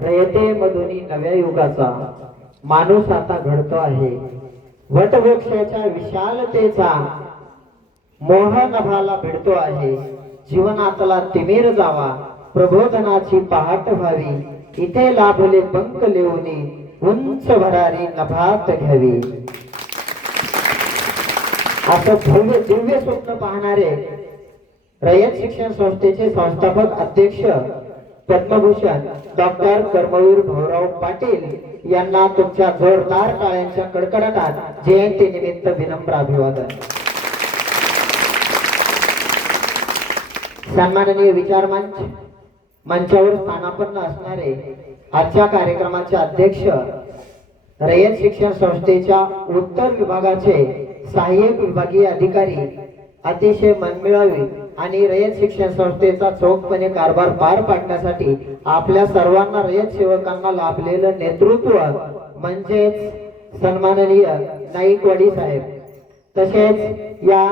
रयते मधुनी नव्या युगाचा माणूस आता घडतो आहे. वटवृक्षाच्या विशालतेचा मोह नभाला भिडतो आहे. जीवनातला तिमीर जावा प्रबोधनाची पहाट व्हावी. इथे लाभले पंख लेऊनी उंच भरारी नभात घ्यावी. असं भव्य दिव्य स्वप्न पाहणारे रयत शिक्षण संस्थेचे संस्थापक अध्यक्ष पद्मभूषण डॉक्टर कर्मवीर भाऊराव पाटील यांना तुमच्या जोरदार टाळ्यांच्या कडकडाटात जयंती निमित्त विनम्र अभिवादन. सन्माननीय विचार मंच मंचावर स्थानापन्न असणारे आजच्या कार्यक्रमाचे अध्यक्ष रयत शिक्षण संस्थेच्या उत्तर विभागाचे सहाय्यक विभागीय अधिकारी अतिशय मनमिळावी आणि रयत शिक्षण संस्थेचा चोखपणे कारभार पार पाडण्यासाठी आपल्या सर्वांना रयत सेवकांना लाभलेलं नेतृत्व म्हणजेच सन्माननीय नाईकवाडी साहेब. तसेच या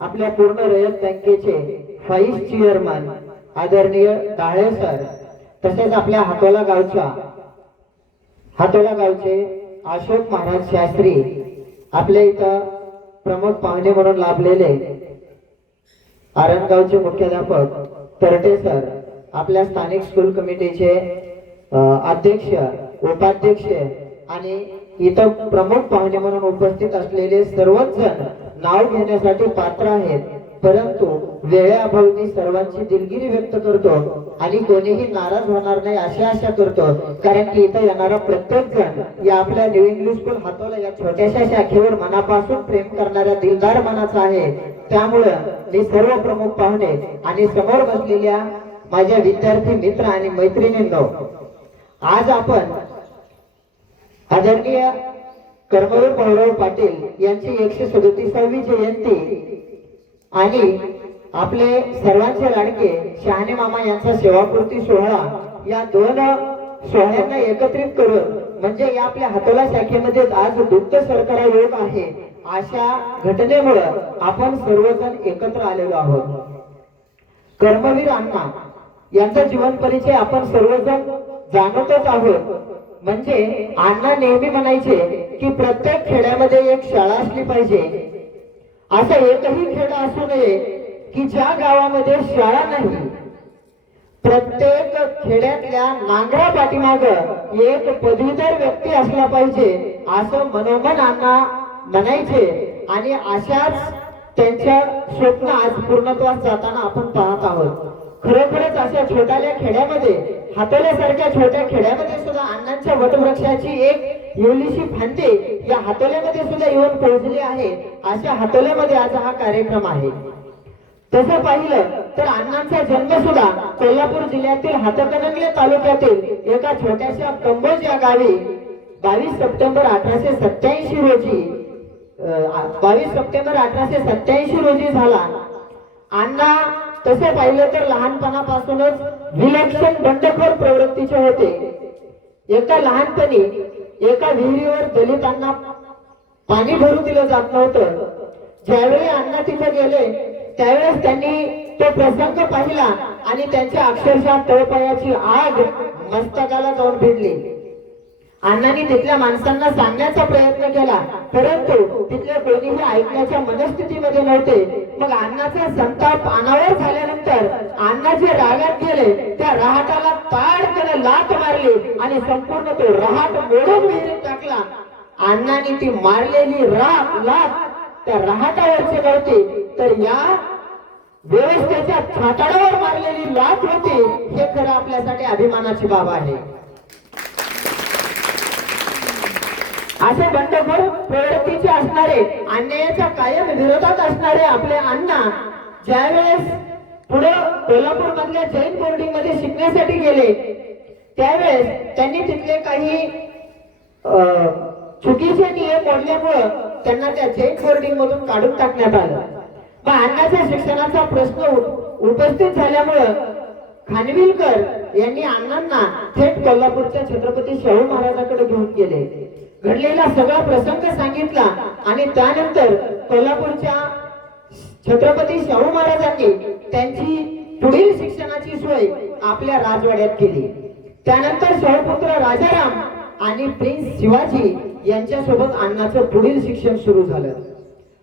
आपल्या पूर्ण रयत बँकेचे व्हाईस चेअरमन आदरणीय काळे सर तसेच आपल्या हातोला गावच्या हातोला गावचे अशोक महाराज शास्त्री आपल्या इथं प्रमुख पाहुणे म्हणून लाभलेले आरणगावचे मुख्याध्यापक तरटे सर आपल्या स्थानिक स्कूल कमिटीचे अध्यक्ष उपाध्यक्ष आणि इतर प्रमुख पाहुणे म्हणून उपस्थित असलेले सर्वच जण नाव घेण्यासाठी पात्र आहेत. परंतु वेळेअभावी मी सर्वांची दिलगिरी व्यक्त करतो आणि कोणीही नाराज होणार नाही अशी आशा करतो. कारण की इथं येणारा प्रत्येक जण या आपल्या न्यू इंग्लिश स्कूल हातोला या छोट्याशा शाखेवर मनापासून प्रेम करणाऱ्या दिलदार मनाचा आहे. त्यामुळं मी सर्व प्रमुख पाहुणे आणि समोर बसलेल्या माझ्या विद्यार्थी मित्र आणि मैत्रिणींनो आज आपण आदरणीय कर्मवीर भाऊराव पाटील यांची एकशे सदोतीसावी जयंती आणि आपले सर्वांचे लाडके शहाणे मामा यांचा सेवापूर्ती सोहळा या दोन सोहळ्यांना एकत्रित करून म्हणजे या आपल्या हातोला शाखेमध्ये आज दुग्ध सरकार योग आहे. अशा घटनेमुळं आपण सर्वजण एकत्र आलेलो आहोत. कर्मवीर अण्णा यांचा जीवन परिचय आपण सर्वजण जाणतच आहोत. म्हणजे अण्णा नेहमी म्हणायचे की प्रत्येक खेड्यामध्ये एक शाळा असली पाहिजे. असं एकही खेड असू नये की ज्या गावामध्ये शाळा नाही. प्रत्येक खेड्यातल्या नांगरा पाठीमाग एक पदवीधर व्यक्ती असला पाहिजे असं मनोमन अण्णा म्हणायचे. आणि अशाच त्यांच्या स्वप्न आज पूर्णत्वास जाताना आपण पाहत आहोत. खरोखरच अशा छोट्याल्या खेड्यामध्ये हातोल्यासारख्या छोट्या खेड्यामध्ये सुद्धा अण्णांच्या वटवृक्षाची एक येवलीशी फांदे या हातोल्यामध्ये सुद्धा येऊन पोहोचली आहे. अशा हातोल्यामध्ये आज हा कार्यक्रम आहे. तसं पाहिलं तर अण्णांचा जन्म सुद्धा कोल्हापूर जिल्ह्यातील हातकणंगले तालुक्यातील एका छोट्याशा कंबोज या गावी बावीस सप्टेंबर अठराशे सत्याऐंशी रोजी बावीस सप्टेंबर अठराशे सत्याऐंशी रोजी झाला. अण्णा तसे पाहिलं तर लहानपणापासूनच विलक्षण बंडखोर प्रवृत्तीचे होते. एका लहानपणी एका विहिरीवर दलितांना पाणी भरू दिलं जात नव्हतं. ज्यावेळी अण्णा तिथे गेले त्यावेळेस त्यांनी तो प्रसंग पाहिला आणि त्यांच्या अक्षरशः तळपायाची आग मस्तकाला जाऊन भिडली. अण्णांनी तिथल्या माणसांना सांगण्याचा प्रयत्न केला. परंतु तिथले कोणीही ऐकण्याच्या मनस्थितीमध्ये नव्हते. मग अण्णाचा संताप अनावर झाल्यानंतर अण्णा जे रागात गेले त्या रहाटाला ताडकन लात मारली आणि संपूर्ण तो रहाट मोडून विहिरीत टाकला. अण्णांनी ती मारलेली राख लात त्या रहाटावरची नव्हती तर या व्यवस्थेच्या छाताडावर मारलेली लात होती हे खरं आपल्यासाठी अभिमानाची बाब आहे. असे बंडखोर प्रवृत्तीचे असणारे अन्यायाच्या कायम विरोधात असणारे आपले अण्णा ज्यावेळेस पुढे कोल्हापूर मधल्या जैन बोर्डिंगमध्ये शिकण्यासाठी गेले त्यावेळेस त्यांनी तिथले काही अं, चुकीचे नियम मोडल्यामुळं त्यांना त्या जैन बोर्डिंग मधून काढून टाकण्यात आलं. मग अण्णाच्या शिक्षणाचा प्रश्न उपस्थित झाल्यामुळं खानविलकर यांनी अण्णांना थेट कोल्हापूरच्या छत्रपती शाहू महाराजांकडे घेऊन गेले. घडलेला सगळा प्रसंग सांगितला आणि त्यानंतर कोल्हापूरच्या छत्रपती शाहू महाराजांनी त्यांची पुढील शिक्षणाची सोय आपल्या राजवाड्यात केली. त्यानंतर शाहूपुत्र राजाराम आणि प्रिन्स शिवाजी यांच्यासोबत अण्णाचं पुढील शिक्षण सुरू झालं.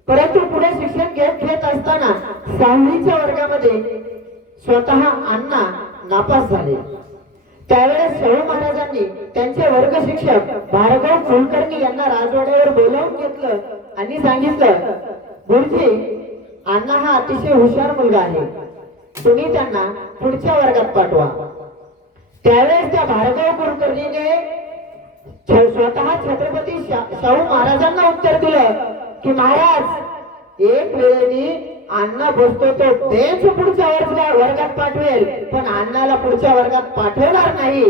परंतु पुढे शिक्षण घेत घेत असताना सहावीच्या वर्गामध्ये स्वतः अण्णा नापास झाले. त्यावेळेस शाहू महाराजांनी त्यांचे वर्ग शिक्षक भार्गव कुलकर्णी यांना राजवाड्यावर बोलावून घेतलं आणि सांगितलं गुरुजी अण्णा हा अतिशय हुशार मुलगा आहे. तुम्ही त्यांना पुढच्या वर्गात पाठवा. त्यावेळेस त्या भार्गव कुलकर्णीने छ- स्वतः छत्रपती शा- शाहू महाराजांना उत्तर दिलं की महाराज एक वेळेने अण्णा बसतो तो तेच पुढच्या वर्गाला वर्गात पाठवेल. पण अण्णाला पुढच्या वर्गात पाठवणार नाही.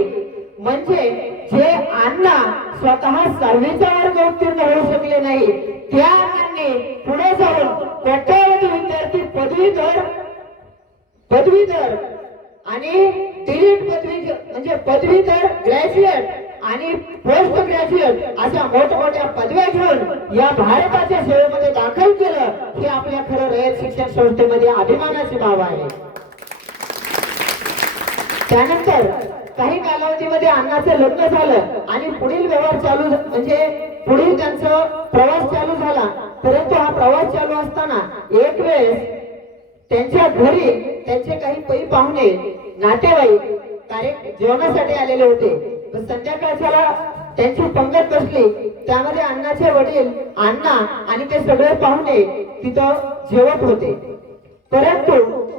म्हणजे जे अण्णा स्वतः सहावीचा वर्ग उत्तीर्ण होऊ शकले नाही त्या अण्णांनी पुढे जाऊन कोट्यावधी विद्यार्थी पदवीधर पदवीधर आणि डिलीट पदवी म्हणजे पदवीधर ग्रॅज्युएट आणि पोस्ट ग्रॅज्युएट अशा मोठमोठ्या पदव्या घेऊन या भारताच्या सेवेमध्ये दाखल केलं हे आपल्या खरं रयत शिक्षण संस्थेमध्ये अभिमानाची बाब आहे. त्यानंतर काही कालावधीमध्ये अण्णाचं लग्न झालं आणि पुढील व्यवहार चालू म्हणजे पुढील त्यांचं प्रवास चालू झाला. परंतु हा प्रवास चालू असताना एक वेळेस त्यांच्या घरी त्यांचे काही पै पाहुणे नातेवाईक कार्य जेवणासाठी आलेले होते. संध्याकाळच्याला त्यांची पंगत बसली. त्यामध्ये अण्णाचे वडील अण्णा आणि ते सगळे पाहुणे तिथं जेवत होते. परंतु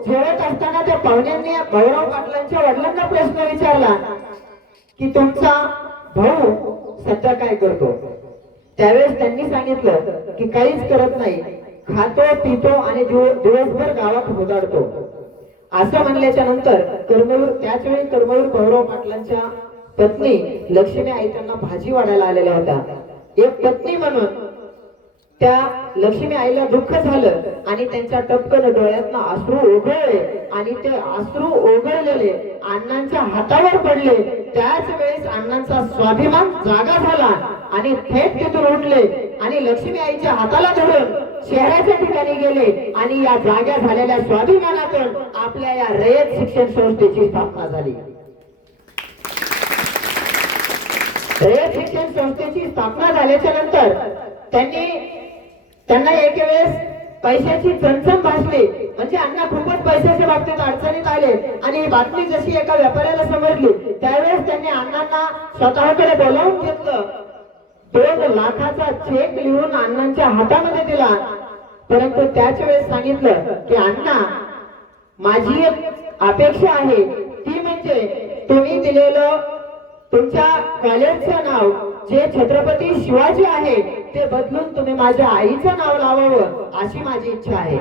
जेवत असताना त्या पाहुण्यांनी भैरव पाटलांच्या वडिलांना प्रश्न विचारला की तुमचा भाऊ सध्या काय करतो? त्यावेळेस त्यांनी सांगितलं की काहीच करत नाही. खातो पितो आणि दिवसभर गावात होदाडतो. असं म्हणल्याच्या नंतर कर्मवीर त्याच वेळी कर्मवीर भैरव पाटलांच्या पत्नी लक्ष्मी आई त्यांना भाजी वाढायला आलेल्या होत्या. एक पत्नी म्हणून त्या लक्ष्मी आईला दुःख झालं आणि त्यांच्या टपकन डोळ्यातनं अश्रू ओघळले आणि ते अश्रू ओघळलेले अण्णांच्या हातावर पडले. त्याच वेळेस अण्णांचा स्वाभिमान जागा झाला आणि थेट तिथून उठले आणि लक्ष्मी आईच्या हाताला धरून शहराच्या ठिकाणी गेले आणि या जाग्या झालेल्या स्वाभिमानातून आपल्या या रयत शिक्षण संस्थेची स्थापना झाली. रयत शिक्षण संस्थेची स्थापना झाल्याच्यानंतर त्यांनी त्यांना एक वेळेस पैशाची चणचण भासली. म्हणजे अण्णा खूपच पैशाच्या बाबतीत अडचणीत आले. आणि ही बातमी जशी एका व्यापाऱ्याला समजली त्यावेळेस त्यांनी अण्णांना स्वतःकडे बोलावून घेतलं. दोन लाखाचा चेक लिहून अण्णांच्या हातामध्ये दिला. परंतु त्याच वेळेस सांगितलं की अण्णा माझी एक अपेक्षा आहे. ती म्हणजे तुम्ही दिलेलं तुमच्या कॉलेजचं नाव जे छत्रपती शिवाजी आहे ते बदलून तुम्ही माझ्या आईचं नाव लावावं अशी माझी इच्छा आहे.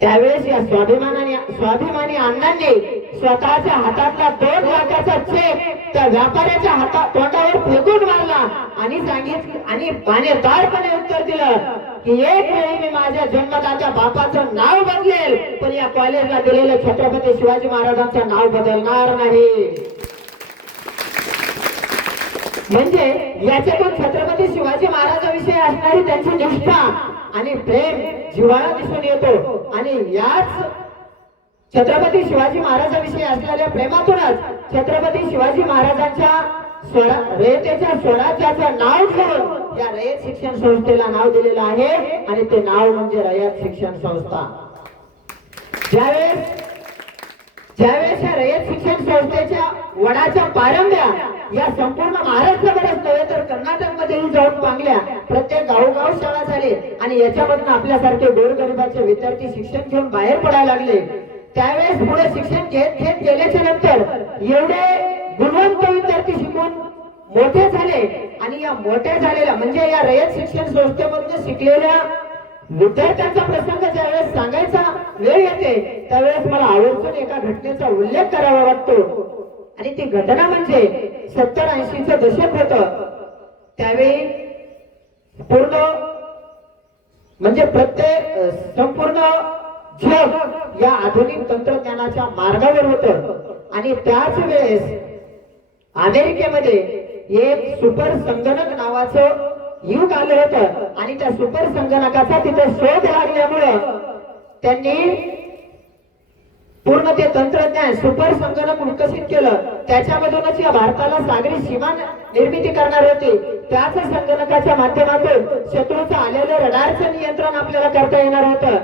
त्यावेळेस या स्वाभिमानाने स्वाभिमानी अण्णांनी स्वतःच्या हातातला दोन लाखाचा चेक त्या व्यापाऱ्याच्या हाता तोंडावर फेकून मारला आणि सांगितलं आणि पाण्यादारपणे उत्तर दिलं की एक वेळी मी माझ्या जन्मदाच्या बापाचं नाव बदलेल पण या कॉलेजला दिलेलं छत्रपती शिवाजी महाराजांचं नाव बदलणार नाही. म्हणजे याच्यातून छत्रपती शिवाजी महाराजांविषयी असणारी त्यांची निष्ठा आणि प्रेम जिव्हाळा दिसून येतो. आणि याच छत्रपती शिवाजी महाराजांविषयी असलेल्या प्रेमातूनच छत्रपती शिवाजी महाराजांच्या स्वरा रयतेच्या स्वराज्याचं नाव घेऊन या रयत शिक्षण संस्थेला नाव दिलेलं आहे. आणि ते नाव म्हणजे रयत शिक्षण संस्था. ज्यावेळेस ज्यावेळेस या रयत शिक्षण संस्थेच्या वडाच्या पारंब्या या संपूर्ण महाराष्ट्रावरच नव्हे तर कर्नाटकमध्येही जाऊन पांगल्या प्रत्येक गावोगाव शाळा झाली आणि याच्यामधून आपल्यासारखे गोरगरिबाचे विद्यार्थी शिक्षण घेऊन बाहेर पडायला लागले. त्यावेळेस पुढे शिक्षण घेत घेत गेल्याच्यानंतर एवढे गुणवंत विद्यार्थी शिकून मोठे झाले आणि या मोठ्या झालेल्या म्हणजे या रयत शिक्षण संस्थेमधून शिकलेल्या विद्यार्थ्यांचा प्रसंग ज्यावेळेस सांगायचा वेळ येते त्यावेळेस मला आवर्जून एका घटनेचा उल्लेख करावा वाटतो. आणि ती घटना म्हणजे सत्तर ऐंशीच दशक होत. त्यावेळी पूर्ण म्हणजे प्रत्येक संपूर्ण जग या आधुनिक तंत्रज्ञानाच्या मार्गावर होत. आणि त्याच वेळेस अमेरिकेमध्ये एक सुपर संगणक नावाचं युग आलं होतं आणि त्या सुपर संगणकाचा तिथे शोध लागल्यामुळं त्यांनी पूर्ण ते तंत्रज्ञान सुपर संगणक विकसित केलं. त्याच्यामधूनच या भारताला सागरी सीमा निर्मिती करणार होती. त्याच संगणकाच्या माध्यमातून शत्रूचं आलेलं रडारचं नियंत्रण आपल्याला करता येणार होतं.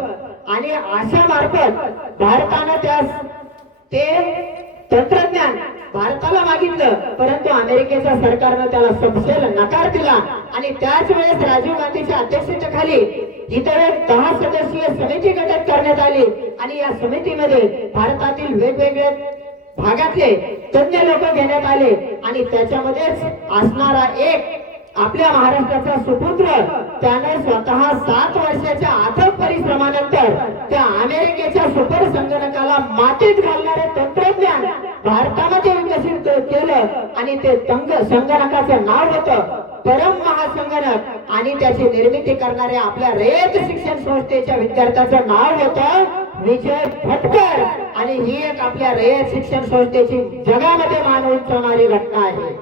आणि अशा मार्फत भारतानं त्या ते तंत्रज्ञान भारताला मागितलं परंतु अमेरिकेच्या सरकारनं त्याला सपशेल नकार दिला. आणि त्याच वेळेस राजीव गांधीच्या अध्यक्षतेखाली इतर एक दहा सदस्यीय समिती गठीत करण्यात आली. आणि या समितीमध्ये भारतातील वेगवेगळे भागातले तज्ञ लोक घेण्यात आले. आणि त्याच्यामध्येच असणारा एक आपल्या महाराष्ट्राचा सुपुत्र त्याने स्वतः सात वर्षाच्या अथक परिश्रमानंतर त्या अमेरिकेच्या सुपर संगणकाला मातीत घालणारे तंत्रज्ञान भारतामध्ये विकसित केलं आणि ते संगणकाचं नाव होतं परम महासंगणक. आणि त्याची निर्मिती करणाऱ्या आपल्या रयत शिक्षण संस्थेच्या विद्यार्थ्याचं नाव होतं विजय भटकर. आणि ही एक आपल्या रयत शिक्षण संस्थेची जगामध्ये मान उंचावणारी घटना आहे.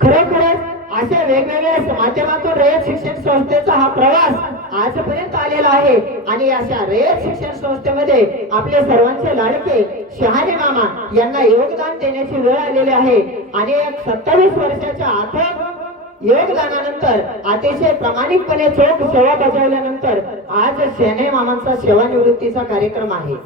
खरोखरच अशा वेगवेगळ्या माध्यमातून रयत शिक्षण संस्थेचा हा प्रवास आजपर्यंत आलेला आहे. आणि अशा रयत शिक्षण संस्थेमध्ये आपले सर्वांचे लाडके शहाणे मामा यांना योगदान देण्याची वेळ आलेली आहे. आणि एक सत्तावीस वर्षाच्या आथक योगदानानंतर अतिशय प्रामाणिकपणे चोख सेवा बजावल्यानंतर आज शहाणे मामांचा सेवानिवृत्तीचा कार्यक्रम आहे.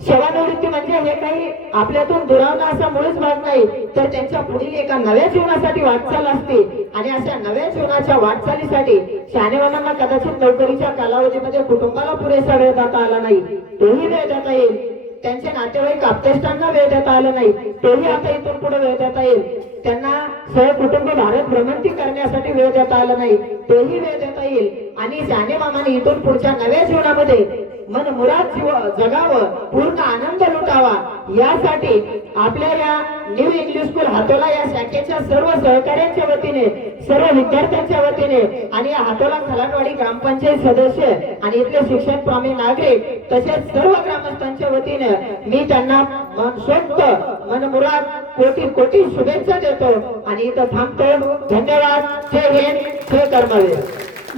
सेवानिवृत्ती म्हणजे हे काही आपल्यातून दुरावणं असा मुळीच भाग नाही. तर त्यांच्या पुढील एका नव्या जीवनासाठी वाटचाल असते. आणि अशा नव्या जीवनाच्या वाटचालीसाठी शानेवानांना कदाचित नोकरीच्या कालावधीमध्ये कुटुंबाला पुरेसा वेळ देता आला नाही. तोही वेळ देता येईल. त्यांचे नातेवाईक आपतेष्टांना वेळ देता आला नाही. तोही आता इथून पुढे वेळ देता येईल. त्यांना सहकुटुंब भारत भ्रमंती करण्यासाठी वेळ देता आला नाही. तोही वेळ देता येईल. आणि शहाणे मामाने इथून पुढच्या नव्या जीवनामध्ये मन मुलात जीव जगावं पूर्ण आनंद लुटावा. यासाठी आपल्या या न्यू इंग्लिश स्कूल हातोला या शाखेच्या सर्व सहकाऱ्यांच्या वतीने सर्व विद्यार्थ्यांच्या वतीने आणि या हातोला खलाटवाडी ग्रामपंचायत सदस्य आणि इथले शिक्षण प्रामी नागरिक तसेच सर्व ग्रामस्थांच्या वतीने मी त्यांना मनसोक्त मनमुराद कोटी कोटी शुभेच्छा देतो आणि इथं थांबतो. धन्यवाद. जय हिंद. जय कर्मवीर.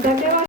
धन्यवाद.